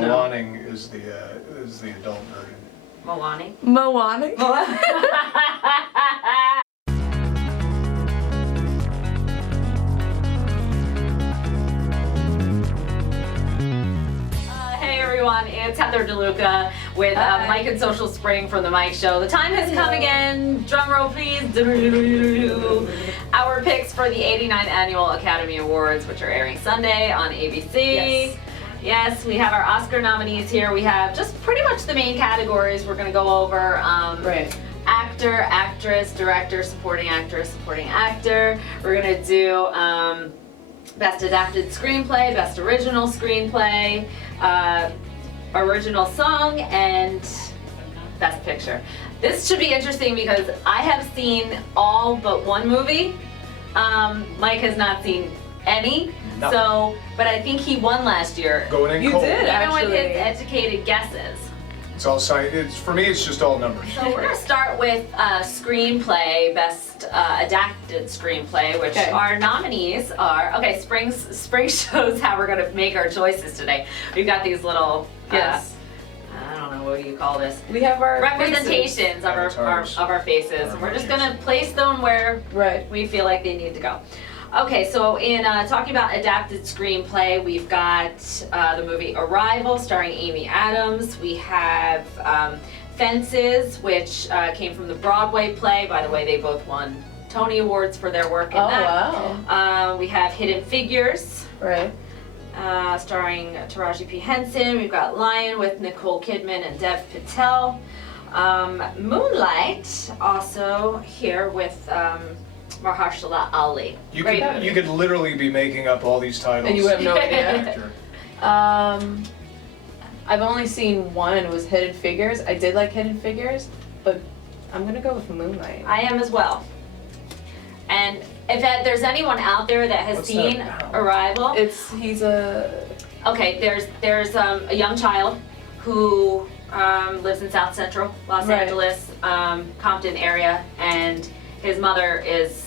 Moaning is the adult version. Moaning. Moaning? Hey everyone, it's Heather DeLuca with Mike and Social Spring from the Mike Show. The time has come again. Drum roll, please. Our picks for the 89th Annual Academy Awards, which are airing Sunday on ABC. Yes, we have our Oscar nominees here. We have just pretty much the main categories we're going to go over. Actor, actress, director, supporting actor, supporting actor. We're going to do Best Adapted Screenplay, Best Original Screenplay, Original Song, and Best Picture. This should be interesting because I have seen all but one movie. Mike has not seen any. No. So, but I think he won last year. Going in You cold. did, Even with actually. his educated guesses. It's all for me, it's just all numbers. So we're gonna start with Screenplay, Best Adapted Screenplay, which our nominees are, Spring shows how we're gonna make our choices today. We've got these little, I don't know, what do you call this? We have our Representations of our faces, and we're just gonna place them where we feel like they need to go. Okay, so in talking about adapted screenplay, we've got the movie Arrival starring Amy Adams. We have Fences, which came from the Broadway play. By the way, they both won Tony Awards for their work in that. Wow. We have Hidden Figures, starring Taraji P. Henson. We've got Lion with Nicole Kidman and Dev Patel. Moonlight, also here with Mahershala Ali. You could literally be making up all these titles. And you have no idea. I've only seen one, and it was Hidden Figures. I did like Hidden Figures, but I'm gonna go with Moonlight. I am as well. And if there's anyone out there that has seen Arrival, he's a there's a young child who lives in South Central Los Angeles, Compton area, and his mother is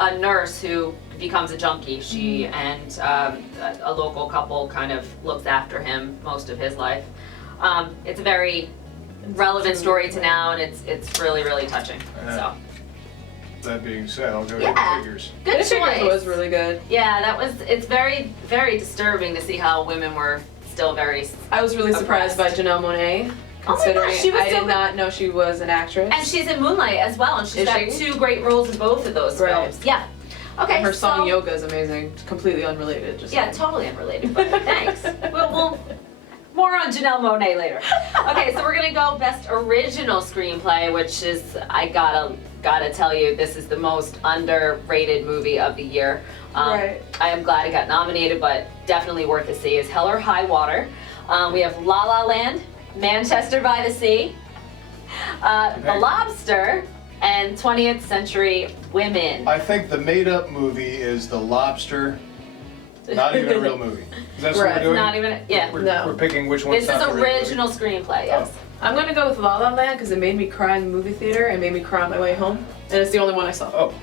a nurse who becomes a junkie. She and a local couple kind of looks after him most of his life. It's a very relevant story to now, and it's really, really touching. So. That being said, I'll go with Hidden Figures. Good choice. It was really good. Yeah, it's very, very disturbing to see how women were still very I was really surprised by Janelle Monáe. Considering I did not know she was an actress. And she's in Moonlight as well, and she's got two great roles in both of those films. Yeah. Okay. And her song Yoga is amazing. Completely unrelated. Totally unrelated, but thanks. We'll more on Janelle Monáe later. Okay, so we're gonna go Best Original Screenplay, which is I gotta tell you, this is the most underrated movie of the year. I am glad it got nominated, but definitely worth a see. Is Hell or High Water. We have La La Land, Manchester by the Sea, The Lobster, and 20th Century Women. I think the made-up movie is The Lobster. Not even a real movie. Is that what we're doing? Not even, We're picking which one's This is original screenplay, yes. I'm gonna go with La La Land because it made me cry in the movie theater and made me cry on my way home, and it's the only one I saw. Oh.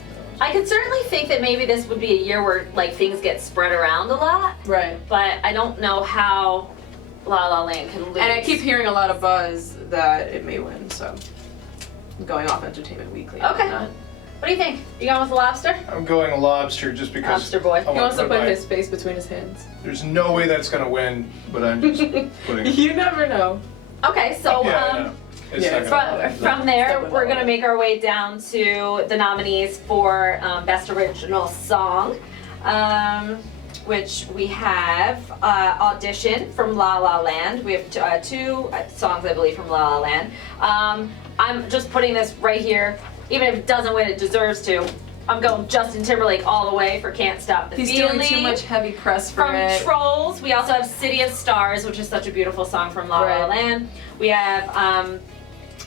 I could certainly think that maybe this would be a year where like things get spread around a lot. But I don't know how La La Land can lose. And I keep hearing a lot of buzz that it may win, so I'm going off Entertainment Weekly. Okay. What do you think? You going with The Lobster? I'm going a Lobster just because. Lobster boy. He wants to put his face between his hands. There's no way that's gonna win, but I'm just putting. You never know. Okay, so from there, we're gonna make our way down to the nominees for Best Original Song, which we have Audition from La La Land. We have two songs, I believe, from La La Land. I'm just putting this right here. Even if it doesn't win, it deserves to. I'm going Justin Timberlake all the way for Can't Stop the Feeling. He's doing too much heavy press for it. From Trolls, we also have City of Stars, which is such a beautiful song from La La Land. We have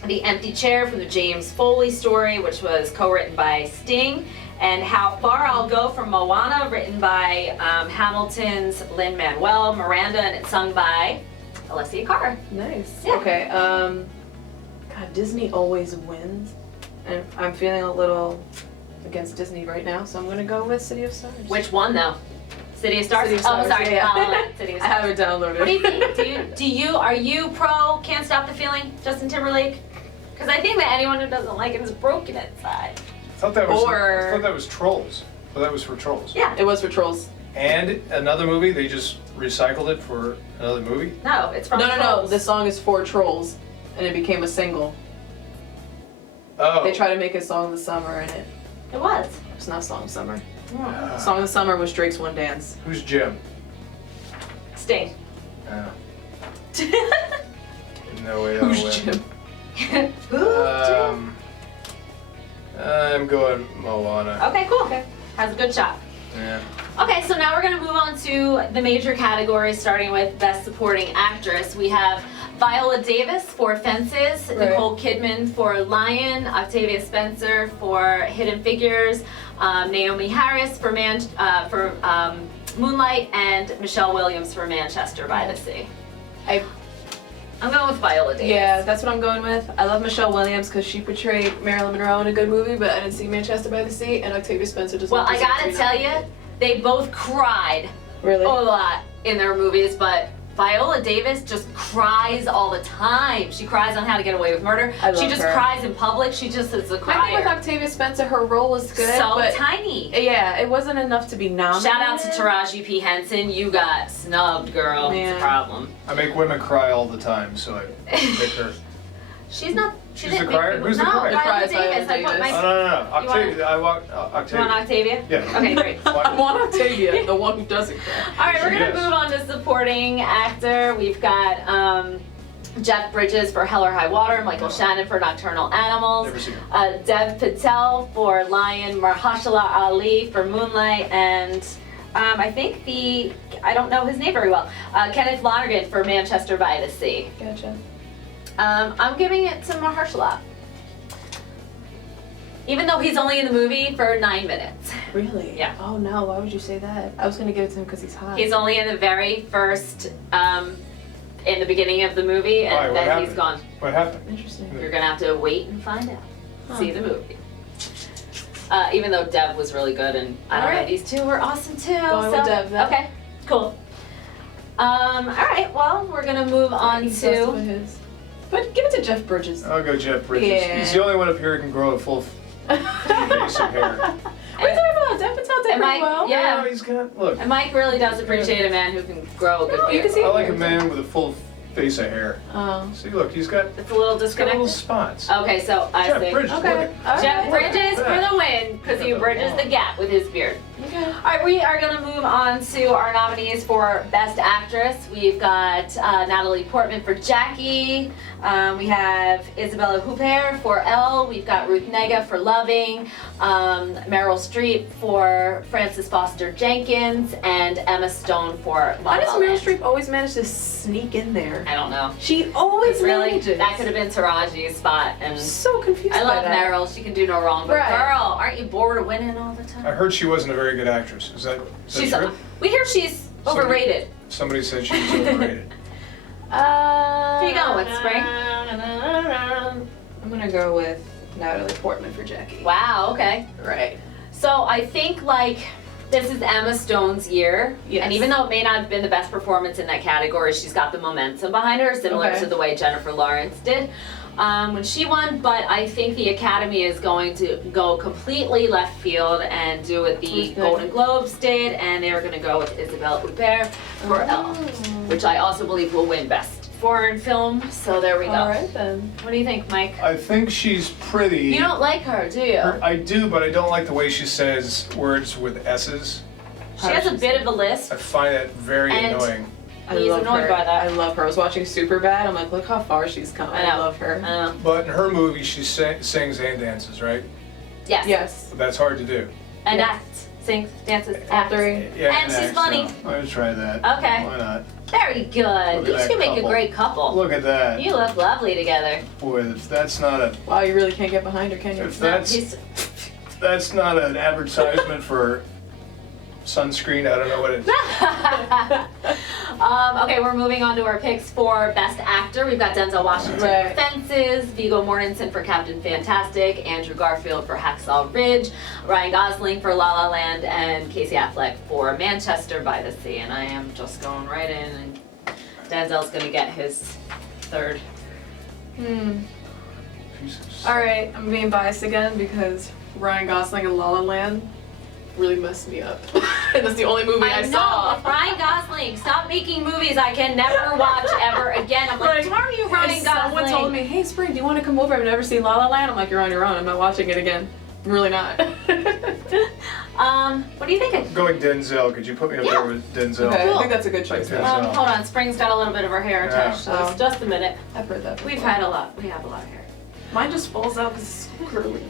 The Empty Chair from the James Foley story, which was co-written by Sting. And How Far I'll Go from Moana, written by Hamilton's Lin-Manuel Miranda, and it's sung by Alessia Cara. Nice. Yeah. Okay. God, Disney always wins, and I'm feeling a little against Disney right now, so I'm gonna go with City of Stars. Which one though? City of Stars? City of Oh, Stars, sorry, yeah. La La Land, City of I Stars. have it downloaded. What do you think? Are you pro Can't Stop the Feeling, Justin Timberlake? Because I think that anyone who doesn't like it is broken inside. I thought that was Trolls. I thought that was for Trolls. Yeah. It was for Trolls. And another movie, they just recycled it for another movie? No, it's from No. Trolls. The song is for Trolls, and it became a single. Oh. They tried to make a Song of the Summer, and It was. it's not Song of the Summer. Yeah. Song of the Summer was Drake's One Dance. Who's Jim? Sting. Oh. No way that'll Who's win. Jim? I'm going Moana. Okay, cool. Has a good shot. Yeah. Okay, so now we're gonna move on to the major categories, starting with Best Supporting Actress. We have Viola Davis for Fences, Right. Nicole Kidman for Lion, Octavia Spencer for Hidden Figures, Naomi Harris for Moonlight, and Michelle Williams for Manchester by the Sea. I'm going with Viola Davis. Yeah, that's what I'm going with. I love Michelle Williams because she portrayed Marilyn Monroe in a good movie, but I didn't see Manchester by the Sea, and Octavia Spencer just Well, I gotta tell you, they both cried Really? a lot in their movies, but Viola Davis just cries all the time. She cries on How to Get Away with Murder. I love She just her. cries in public. She just is a I think with crier. Octavia Spencer, her role was good, So but tiny. yeah, it wasn't enough to be nominated. Shout out to Taraji P. Henson. You got snubbed, girl. It's Yeah. a problem. I make women cry all the time, so I pick her. She's not. She's didn't the make crier? people- Who's the no, crier? Viola Cries Davis. Viola I put Davis. my. Oh, no. Octavia. I walk You want Octavia. Octavia? Yeah. Okay, great. I want Octavia, the one who doesn't cry. All right, we're gonna Yes. move on to supporting actor. We've got Jeff Bridges for Hell or High Water, Michael Shannon for Nocturnal Animals, Never seen her. Dev Patel for Lion, Mahershala Ali for Moonlight, and I think I don't know his name very well, Kenneth Lonergan for Manchester by the Sea. Gotcha. I'm giving it to Mahershala. Even though he's only in the movie for 9 minutes. Really? Yeah. Oh no, why would you say that? I was gonna give it to him because he's hot. He's only in the very first, in the beginning of the movie, Why? and What then he's happened? gone. What happened? Interesting. You're gonna have to wait and find out. Huh. See the movie. Even though Dev was really good, and I don't know, Alright. these two were awesome too. Going with Dev, then. Okay, cool. All right, well, we're gonna move on He's exhausted by to. his. But give it to Jeff Bridges. I'll go Jeff Bridges. Yeah. He's the only one up here who can grow a full face of hair. What are you talking about? Jeff Patel did Am pretty I- well. yeah. No, he's got, look, And Mike really does appreciate a man who can grow a good No, you beard. can see- I like a man with a full face of hair. Oh. See, look, he's got It's a little little disconnected. spots. Okay, so I Jeff see. Bridges, Okay. look at Jeff Alright. Bridges for the win, because he bridges the gap with his beard. Okay. All right, we are going to move on to our nominees for Best Actress. We've got Natalie Portman for Jackie. We have Isabella Huppert for Elle. We've got Ruth Negga for Loving. Meryl Streep for Frances Foster Jenkins. And Emma Stone for La Why does La Meryl Land. Streep always manage to sneak in there? I don't know. She always Really, manages. that could have been Taraji's spot. And I'm so confused I by love that. Meryl. She can do no wrong. But Right. girl, aren't you bored of winning all the time? I heard she wasn't a very good actress. Is that She's true? we hear she's Somebody- overrated. Somebody said she was overrated. Who you going with, Spring? I'm gonna go with Natalie Portman for Jackie. Wow, okay. Right. So I think like this is Emma Stone's year. Yes. And even though it may not have been the best performance in that category, she's got the momentum behind her, similar Okay. to the way Jennifer Lawrence did when she won. But I think the Academy is going to go completely left field and do what the Who's that? Golden Globes did, and they were going to go with Isabelle Huppert for Elle, which I also believe will win Best Foreign Film. So there we go. All right then. What do you think, Mike? I think she's pretty. You don't like her, do you? I do, but I don't like the way she says words with S's. She has a bit of a lisp. I find that very And- annoying. He's annoyed her. by that. I love her. I was watching Superbad. I'm like, look how far she's come. I know. I love her. I know. But in her movie, she sings and dances, right? Yes. Yes. But that's hard to do. And Yes. acts, sings, dances, All acts. three. Yeah, And she's acts, funny. so I'm gonna try that. Okay. Why not? Very good. Look You at two that make a couple. great couple. Look at that. You look lovely together. Boy, if that's not a Wow, you really can't get behind her, can you? If No, that's- he's- that's not an advertisement for sunscreen. I don't know what it is. Okay, we're moving on to our picks for Best Actor. We've got Denzel Washington for Fences, Viggo Mortensen for Captain Fantastic, Andrew Garfield for Hacksaw Ridge, Ryan Gosling for La La Land, and Casey Affleck for Manchester by the Sea. And I am just going right in, and Denzel's gonna get his third. Alright, I'm being biased again because Ryan Gosling in La La Land really messed me up. And that's the only movie I saw. Know, Ryan Gosling, stop making movies I can never watch ever again. I'm like, why are you Ryan Gosling? Someone told me, hey Spring, do you want to come over? I've never seen La La Land. I'm like, you're on your own. I'm not watching it again. I'm really not. What are you thinking? I'm going Denzel. Could you put me up there with Denzel? Okay, Cool. I think that's a good choice. Denzel. Hold on, Spring's got a little bit of her hair attached, so just a minute. I've heard that before. We have a lot of hair. Mine just falls out because it's so curly.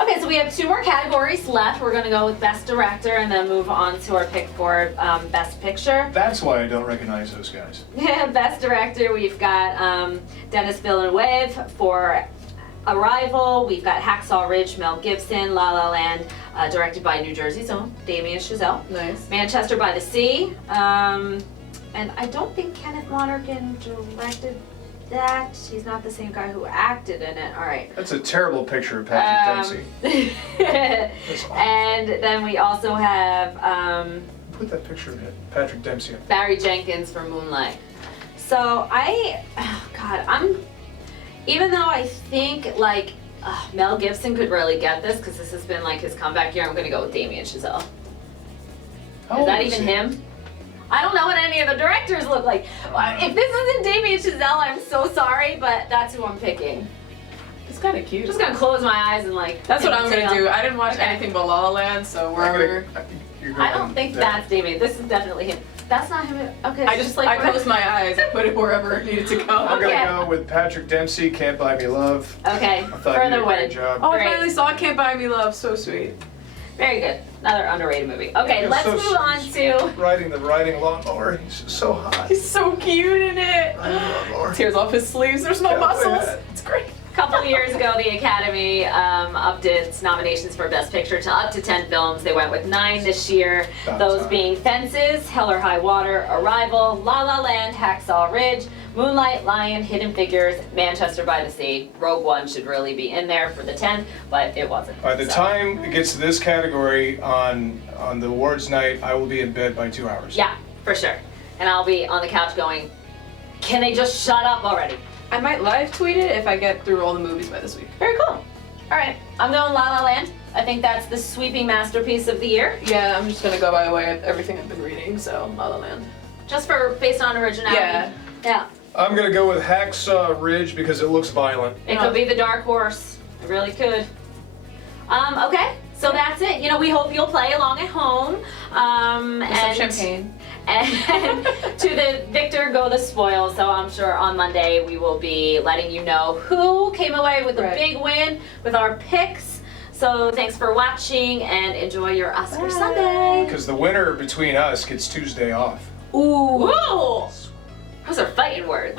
Okay, so we have 2 more categories left. We're gonna go with Best Director and then move on to our pick for Best Picture. That's why I don't recognize those guys. Best Director, we've got Denis Villeneuve for Arrival. We've got Hacksaw Ridge, Mel Gibson, La La Land, directed by New Jersey's own Damien Chazelle. Nice. Manchester by the Sea. And I don't think Kenneth Lonergan directed that. He's not the same guy who acted in it. All right. That's a terrible picture of Patrick Dempsey. That's awful. And then we also have Put that picture of Patrick Dempsey up. Barry Jenkins for Moonlight. So even though I think like Mel Gibson could really get this because this has been like his comeback year, I'm gonna go with Damien Chazelle. Is that even him? I don't know what any of the directors look like. If this isn't Damien Chazelle, I'm so sorry, but that's who I'm picking. It's kind of cute. Just gonna close my eyes and like. That's what I'm gonna do. I didn't watch anything but La La Land, so wherever. I don't think that's Damien. This is definitely him. That's not him. Okay. I closed my eyes. I put it wherever it needed to go. I'm gonna go with Patrick Dempsey. Can't Buy Me Love. Okay. I thought you did a great job. Oh, I finally saw Can't Buy Me Love. So sweet. Very good. Another underrated movie. Okay, let's move on to riding the lawnmower. He's so hot. He's so cute in it. Tears off his sleeves. There's no muscles. It's great. a couple of years ago. The Academy upped its nominations for Best Picture to up to 10 films. They went with 9 this year. Those being Fences, Hell or High Water, Arrival, La La Land, Hacksaw Ridge, Moonlight, Lion, Hidden Figures, Manchester by the Sea. Rogue One should really be in there for the 10th, but it wasn't. By the time it gets to this category on the awards night, I will be in bed by 2 hours. Yeah, for sure. And I'll be on the couch going, can they just shut up already? I might live tweet it if I get through all the movies by this week. Very cool. All right, I'm going La La Land. I think that's the sweeping masterpiece of the year. Yeah, I'm just gonna go by the way of everything I've been reading, so La La Land. Just for based on originality. Yeah. Yeah. I'm gonna go with Hacksaw Ridge because it looks violent. It could be the dark horse. It really could. Okay, so that's it. You know, we hope you'll play along at home. With some champagne. And to the victor go the spoils. So I'm sure on Monday we will be letting you know who came away with a big win with our picks. So thanks for watching and enjoy your Oscar Sunday. Because the winner between us gets Tuesday off. Ooh. Those are fighting words.